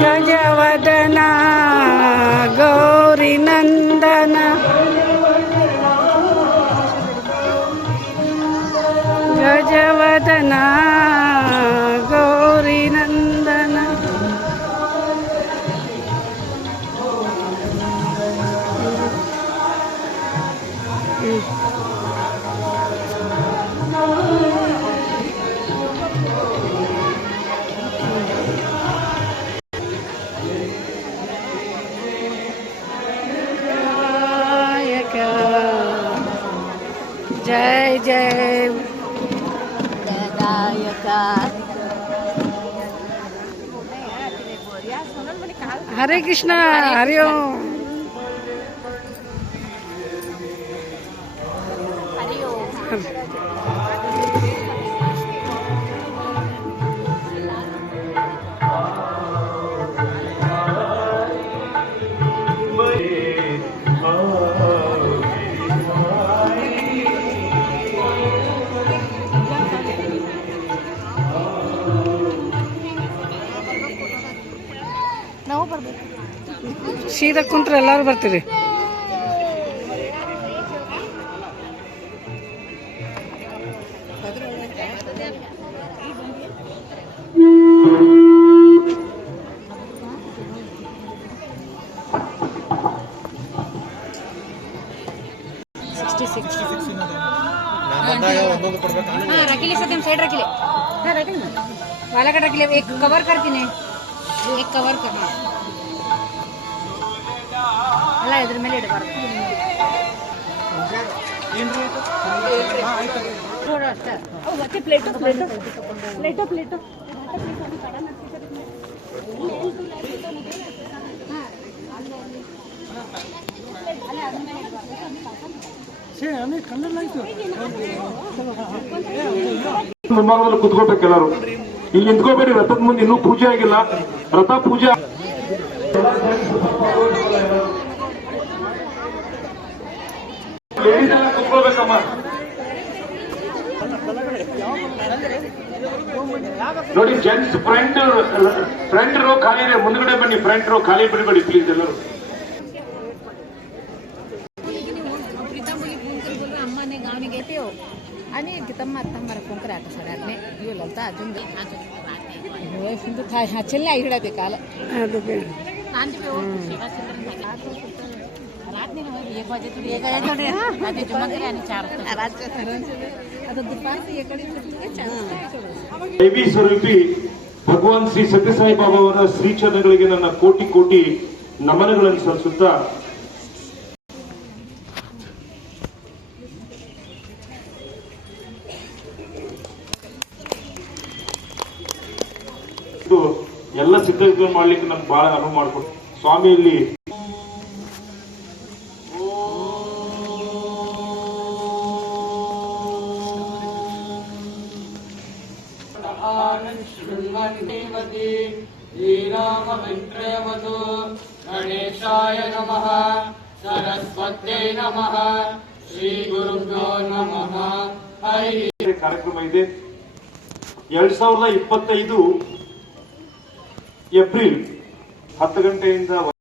गजवदना गौरी नंदन गजवदना गौरी नंदन जय जय हरे कृष्ण हरि ओम ಸೀದಾ ಕುಂತ್ರೆ ಎಲ್ಲರೂ ಬರ್ತೀರಿ. रखिले सत्यम साइड रखिले वाला का रखिले एक कवर करती ने एक कवर करना ಅಲ್ಲ ಇದ್ರ ಮೇಲೆ ಇಡಬಾರ್ದು ಅಷ್ಟೇ ಮತ್ತೆ ಪ್ಲೇಟು ಪ್ಲೇಟು ಪ್ಲೇಟು ಪ್ಲೇಟು ಮುಂಭಾಗದಲ್ಲಿ ಕುತ್ಕೋಬೇಕು ಎಲ್ಲರೂ. ಇಲ್ಲಿ ನಿಂತ್ಕೋಬೇಡಿ, ರಥದ ಮುಂದೆ ಇನ್ನೂ ಪೂಜೆ ಆಗಿಲ್ಲ. ರಥ ಪೂಜೆ ಕುತ್ಕೋಬೇಕಮ್ಮ. ನೋಡಿ ಜೆಂಟ್ಸ್ ಫ್ರಂಟ್ ರೋ ಖಾಲಿ ಇದೆ, ಮುಂದ್ಗಡೆ ಬನ್ನಿ. ಫ್ರಂಟ್ ರೋ ಖಾಲಿ ಬಿಡಬೇಡಿ ಪ್ಲೀಸ್ ಎಲ್ಲರೂ. आणि तಮ್ಮ ತಮ್ಮರ ಕೊಂಕರ ಆಟ ಸರ್ ಅದನ್ನೇ ಇವಲ್ಲಂತ ಅಜುಂದು ಹಿಂದೂ ಚೆಲ್ಲ ಹಿಡದೆ ಕಾಲ ಅದು रात में 1 बजे थोड़ी 1 बजे थोड़ी आधी जुमा करे आणि 4 रात आता दुपारचं 1 वाजे थोडी 4 ದೇವಿ ಸ್ವರೂಪಿ ಭಗವಾನ್ ಶ್ರೀ ಸತ್ಯಸಾಯಿ ಬಾಬಾ ಅವರ ಶ್ರೀಚರಣಗಳಿಗೆ ನನ್ನ ಕೋಟಿ ಕೋಟಿ ನಮನಗಳನ್ನು ಸಲ್ಲಿಸುತ್ತಾ ಎಲ್ಲ ಸಿದ್ಧತೆ ಮಾಡ್ಲಿಕ್ಕೆ ನಮ್ಗೆ ಬಹಳ ಅನುವು ಮಾಡಿಕೊಟ್ಟು ಸ್ವಾಮಿ ಇಲ್ಲಿ ಗಣೇಶಾಯ ನಮಃ ಸರಸ್ವತ್ಯೈ ನಮಃ ಶ್ರೀ ಗುರುಭ್ಯೋ ನಮಃ ಹರಿ. ಕಾರ್ಯಕ್ರಮ ಇದೆ 2025 ಏಪ್ರಿಲ್ 10 ಗಂಟೆಯಿಂದ